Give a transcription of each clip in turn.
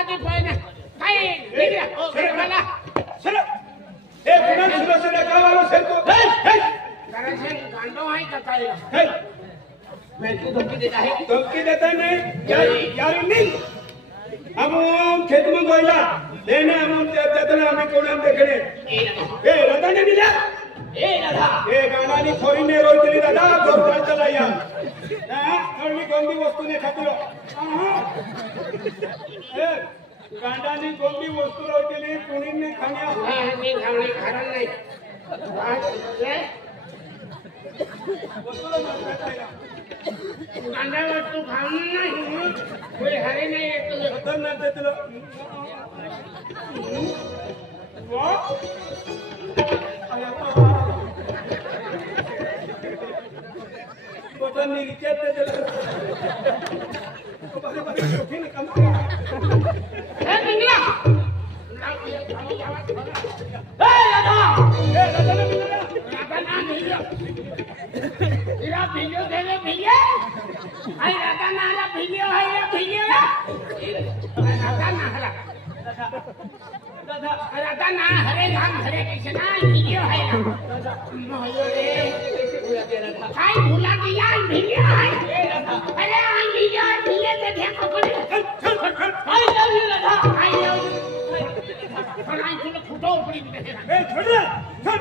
जाते पाहिजे काय मला चला ए पुन्हा सुरसेला गावाला सरतो कारण हे गांडो आहे का काय मैं तू धमकी देता नहीं यार नहीं हम खेत में गोइला लेने हम जतना हमें कोणम देखणे ए रता ने दिला ए दादा ए गाणानी थोरी ने रोल दिली दादा जोर कर चला या ना थोडी कोणती वस्तू ने खातलो ए गांडानी कोणती वस्तू रोल दिली कुणी ने खाण्या मी खावणे कारण नाही गांडा वस्तू खाऊन नाही कोई हरे नाही येतो तर ना देतलो वा तो नीचे देतलो बारे बारे फिर काम ए बिंगला तेरा वीडियो देने भैया आई राता नाला वीडियो है ये वीडियो राता नाला राता ना हरे राम हरे कृष्णा वीडियो है काय भूला दिया वीडियो है अरे आई वीडियो से देखो I love you Radha I love you और आई तुम फोटो ऊपरी ए छोड़ दे छोड़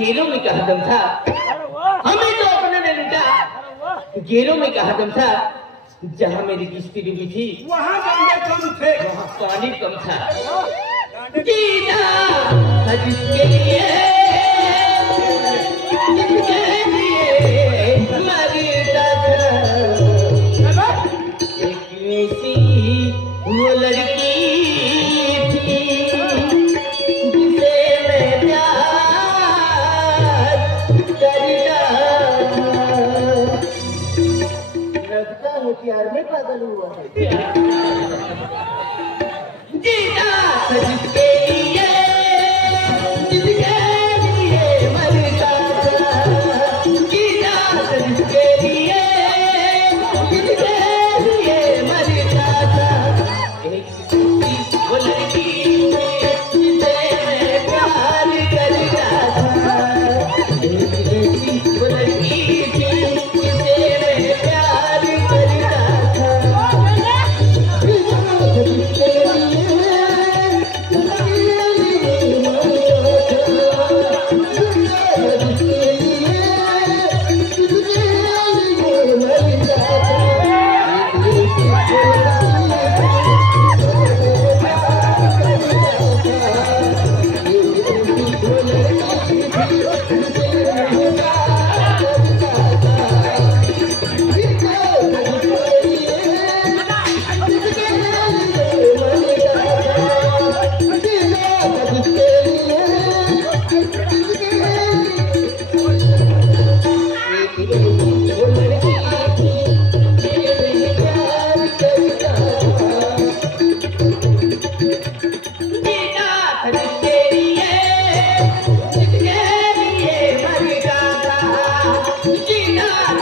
जेलों में कहा दम था हमें तो अपने ने लूटा जेलों में कहा दम था जहां मेरी किस्ती डूबी थी वहां गंगे कम थे वहां पानी कम था जीना जिसके लिए मरता था एक ऐसी वो लड़की थी जिसे मैं प्यार करता लगता है प्यार में पागल हुआ है जीना जिसके लिए मरता था जीना जिसके लिए मरता था एक वो लड़की जिसे मैं प्यार करता था एक ऐसी वो लड़की थी जिसे मैं प्यार करता था जिसके लिए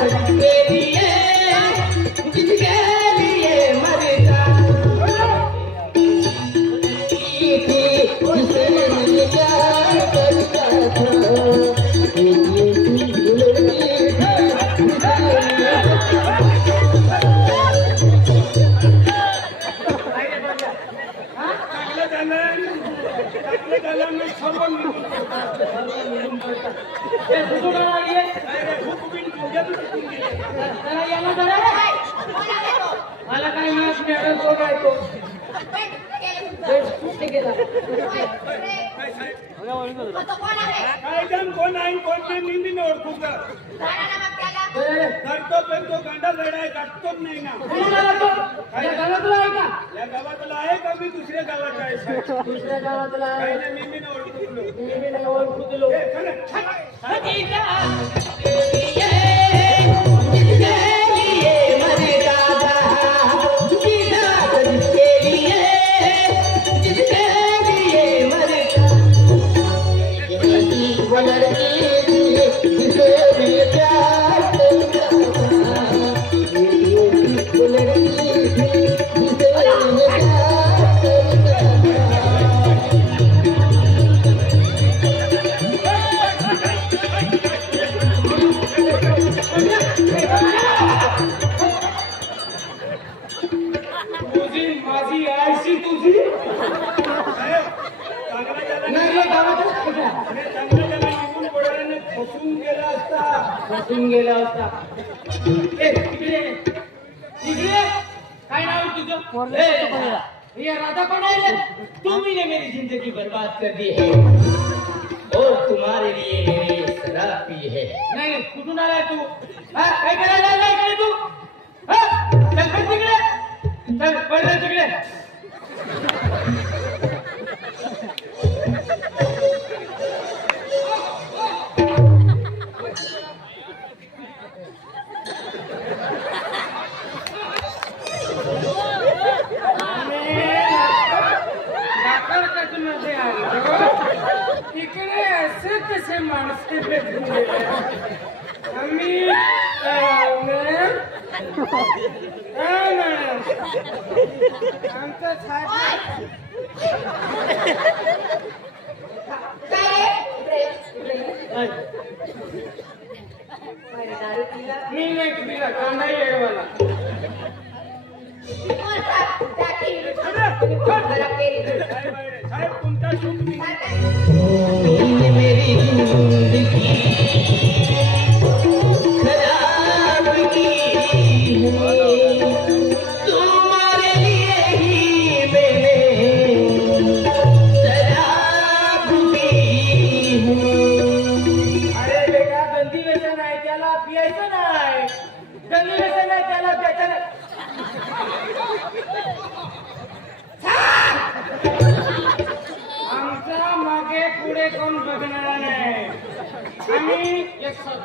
जिसके लिए मरता जिसे प्यार करता था मला काय माहित मॅडम बघायचो काय जण कोण आहे कोणते निंदी ओळखू का करतो पण तो गांडा लढाय गाठतोच नाही ना या गावातला आहे का मी दुसऱ्या गावात आहे दुसऱ्या गावातला काही नाही मी ओळखू दिलो माझी आयशी तुझी फसून गेला असता काय नाव तुझं ये राधा कौन है तुमने मेरी जिंदगी बर्बाद कर दी है और तुम्हारे लिए मैंने शराब पी है नाही कुठून आलाय तू काय करायला आलाय इकडे तू चल फिर तिकडे चल पळ रे तिकडे इकडे असे कसे माणसे भेटून गेले आम्ही आमचा मी नाही पिला कांदा येडवाला साहेब तुमचा शुभ मेरी जिंदगी खराब की तुम्हारे लिए ही मैंने शराब पी अरे बेटा गंदी व्यसन आहे त्याला पियायचं नाही गंदी व्यसन आहे त्याला प्यायचं नाही आमचा मागे पुढे कोण बघणार नाही आम्ही एक सर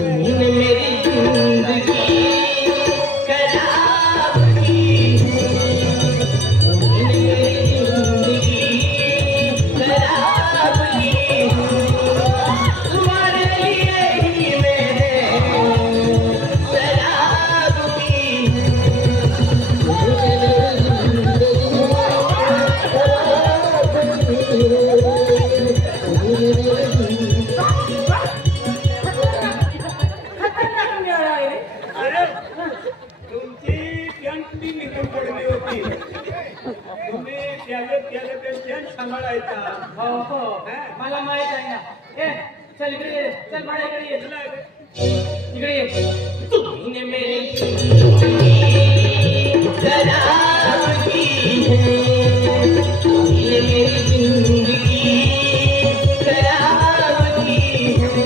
तुमने मेरी जिंदगी खराब की तुमने मेरी जिंदगी खराब की तुम्हारे लिए ही मैंने शराब पी तुमची पॅन्ट ती निघून पडली होती तुम्ही त्याला ते पॅन्ट सांभाळायचा हो हो मला माहित आहे ना ए चल इकडे ये चल बाळा इकडे ये इकडे ये तुमने मेरी जिंदगी खराब की है तुमने मेरी जिंदगी खराब की है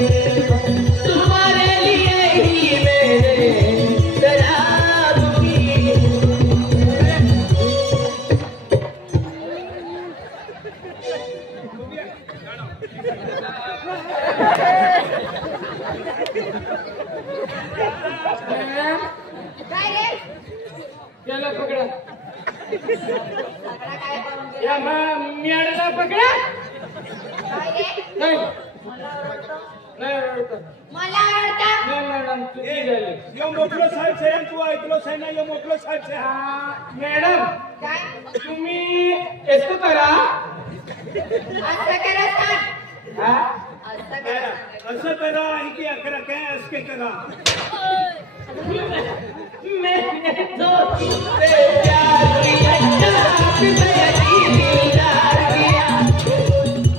तुम्हारे लिए ही मैंने शराब पी त्याला पकडा काय करून गेला? या मेळाला पकडा काय रे? नाही मला आवडतं. नाही आवडतं. मला आवडतं. नाही मॅडम चुकी झाली यो मोकलो साहेब से तू ऐकलो साहेब ना यो मोकलो साहेब से मॅडम काय? तुम्ही एसं करा असं करा सांग. हा असं करा सांग. असं करा आहे की अकरा काय असके करा मैंने तो तुझसे प्यार किया, दीदार किया।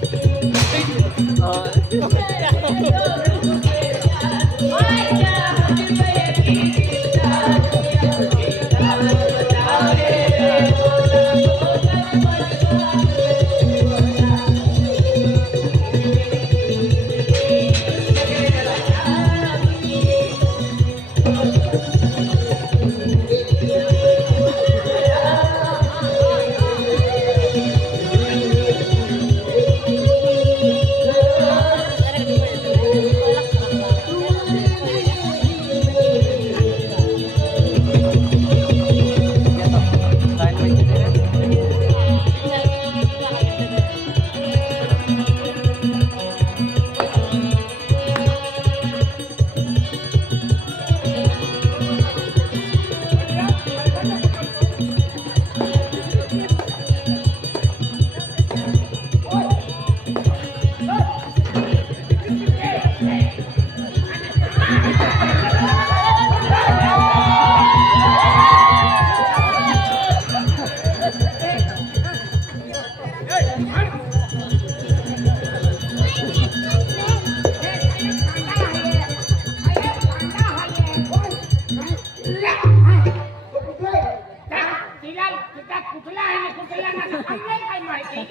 कुठला आहे ना कुठला नाही काय माहिती.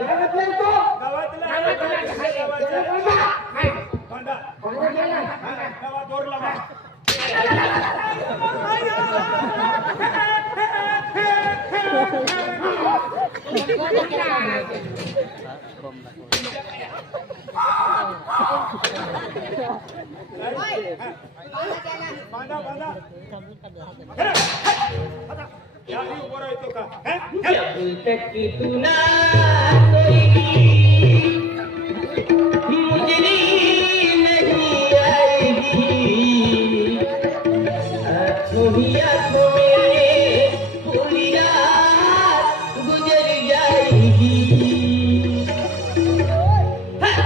गावातला गावात दोर लावा बांधा बांधा याही उभं राहतो का जब तक तू ना सोएगी मुजरी नहीं आएगी आँखों ही आँखों में पूरी रात गुजर जाएगी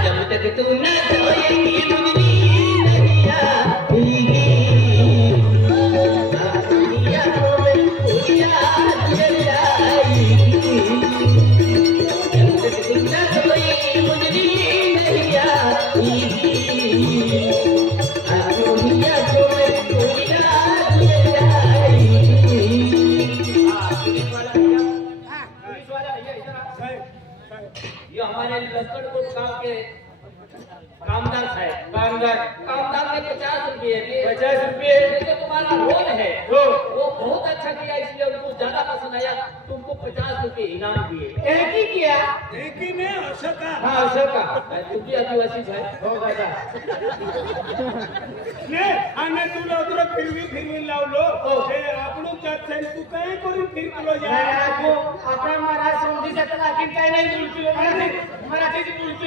जब तक तू ना सोएगी मुजरी नहीं आएगी ये हमारे लक्कड़कोट गांव के कामदार साहब कामदार ने 50 रुपये दिए। 50 रुपये जो तुम्हारा रोल है वो बहुत अच्छा किया, इसलिए उनको ज्यादा पसंद आया, तुमको 50 रुपये इनाम दिए। एक ही किया एक ही ने असं का हाँ असं का तुम भी आदिवासी है हो दादा ने आणि तुला उतर फिरवी लावलो ते आपण जात आहे तू काय करून फिरकलो या तू आता महाराज समजीचा तर आणखी काय नाही बोलतो मराठीची बोलतो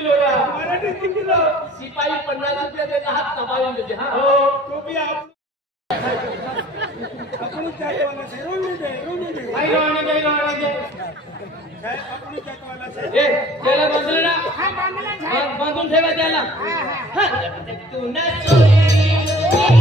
मराठी शिकलो सिपाही 50 रुपये देता हात दबावून देते हाँ हो तो भी आपण जातवाला से रोने दे भाई रोने दे काय आपण जातवाला से ए त्याला बांधलं ना हा बांधला झाला. बांधून ठेवा त्याला हा. तू ना सोएगी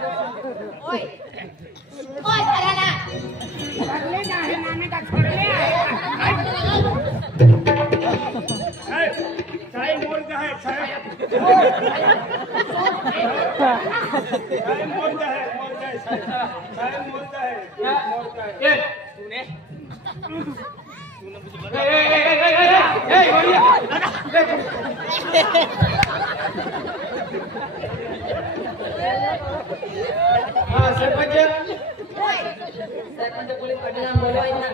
ओए ओए घराना अगले का है नामे का छोड़ ले साहेब मोर का है साहेब मोर का है साहेब मोर का है ये तूने मुझे बढ़िया हाँ सरपंच पोलीस पाटील बोलवायचं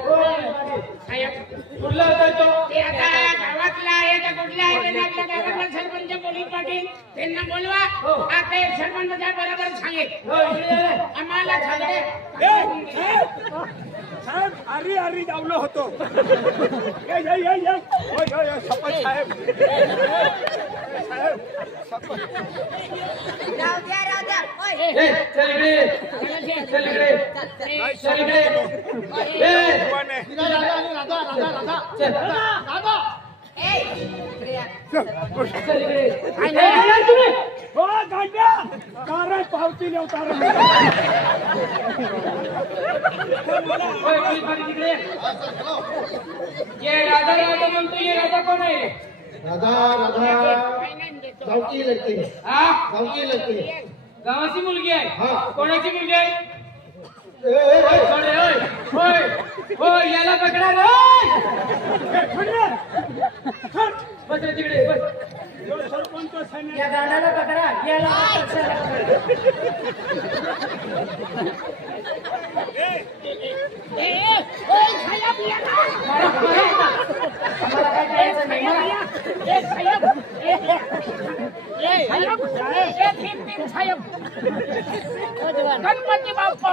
कुठला होता तो ते आता गावातला आहे का कुठला आहे ते आपल्या गावातला सरपंच पोलीस पाटील त्यांना बोलवा आता सरपंचाच्या बरोबर सांगेल आम्हाला सांगले साहेब आरी जावलो होतो ये सरपंच साहेब राव द्या ओए चल इकडे ए इकडे या हो गाड्या कारण पावती नेवतार ये राधा म्हणतो ये राधा कोण आहे राधा गावची लगते हा गावची लगते गावाची मुलगी आहे हा. कोणाची मुलगी आहे होय याला पकडा रे बस रे तिकडे बस सरपंच या गाण्याला पकडा याला ओय साहेब या ना आम्हाला काय करायचं नाही ना. साहेब गणपती बाप्पा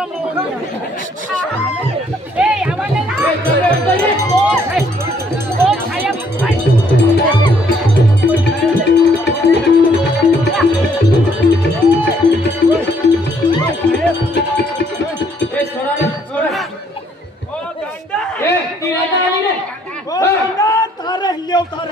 तारे हिले उतार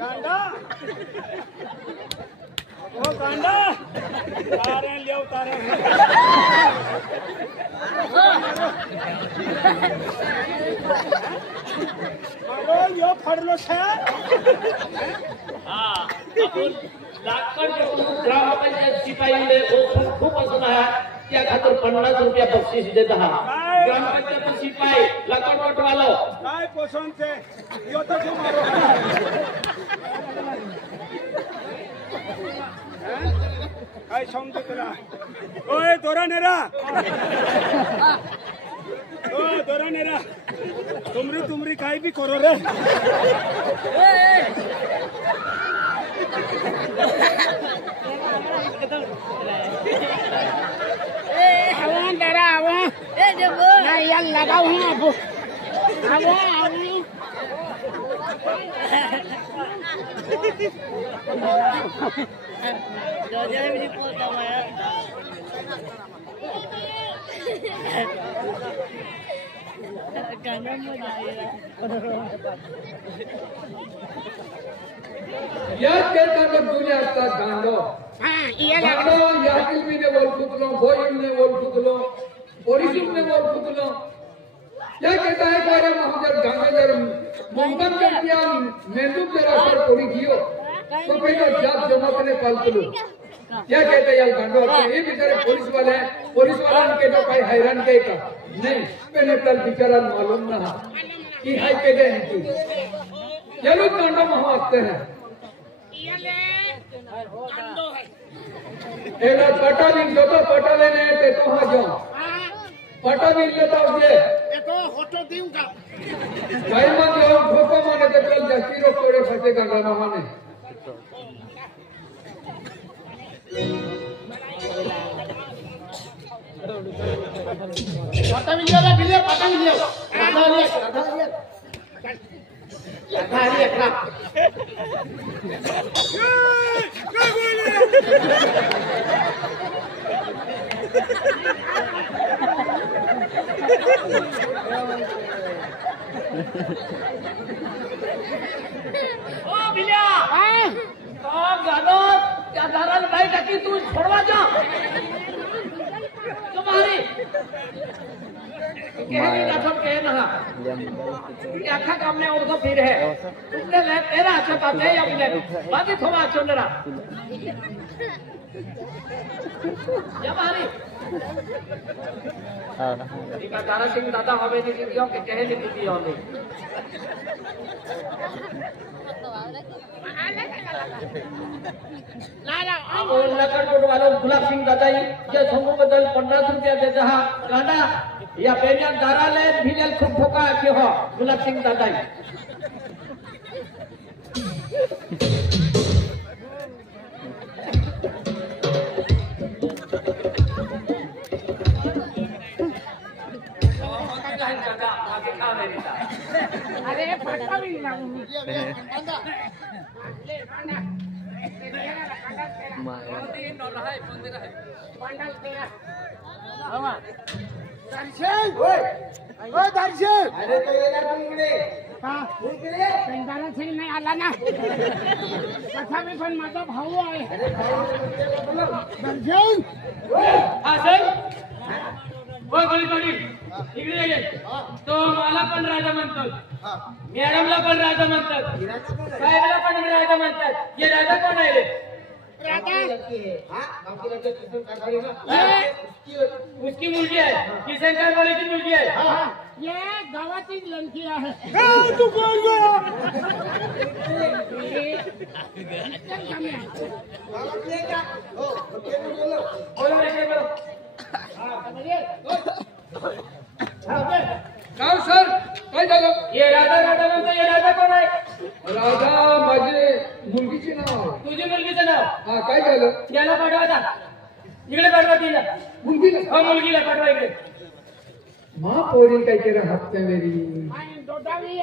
गांडा ओ गांडा तारे ले उतार मारो यो फडलो छे लाकड ग्रामपंचायत शिपाई खूप असून त्या खातर 50 रुपया बक्षीस देत आहात ग्रामपंचायत शिपाई लाकड वाटवालो काय पोषण छे यो तो जो मारो काय समझ तुला ओए दोरा नेरा ओ दोरा नेरा तुमरी काय भी करो रे लगाऊ है याद करता दुनिया का गांडो गांडो याकिल भी ने बोल फुकलो बोयम ने बोल फुकलो ओरिजिन ने बोल फुकलो क्या कहता है कि हम जब गांडो जब मुंबई के किया मेंदू जरा सर थोड़ी गियो तो पहले जात जमा करने पालतलो क्या कहते हैं यार गांडो ये बेचारे पुलिस वाले के तो कोई हैरान के का नहीं पहले कल बेचारा मालूम ना कि हाई के गए हैं ये लोग गांडो महा आते हैं एला पटालिन जो तो पटाले ने ते तो हा जो पटा मिळले तर दे एतो होतो देऊ का काही मग येऊन ठोको माने ते कल जास्ती रोक तोडे फटे गंगा माने पता मिलियो पता मिलियो राधा एकरा ओ बिल्या काम झालो त्या दाराला बाई टाकी तू छोडवा जा तुम्हारी कहनी ना सब कहना ये आखा काम में और तो फिर है तुमने ले तेरा अच्छा बात है अपने बाकी थोड़ा अच्छा नरा जमारी ठीक है तारा सिंह दादा हमें नहीं दियो के कहे नहीं दियो हमें अब लकड़ कोट वालों गुलाब सिंह दादा ये समूह बदल 50 रुपया देता है गाना या पेनिया दारा ले भिजल खूब ठोका के हो गुलाब सिंह दादा अरे पता मिलना दर्शन अरे तो ये ना तुमने पेंटाला सिंग नाही आला ना तथापि पण माझा भाऊ आहे दर्शन हा सर हो गोळी इकडे ये तो मला पण राजा म्हणतो मॅडमला पण राजा म्हणतात साहेबला पण राजा म्हणतात ये राजा कोण आहे रे उसकी मुलगी आहे किसन कारवालेची मुलगी आहे ये गावातील लंकी आहे काय सर काय झालं ये राजा म्हणतो ये राजा कोण आहे राजा माझे मुलगीचे नाव तुझी मुलगीचं नाव हा काय झालं याला पाठवायचा इकडे पाठवा तिला मुलगीला हो मुलगीला पाठवा इकडे माँ पोरी काय केलं हप्ते मेरी आणि दोडावी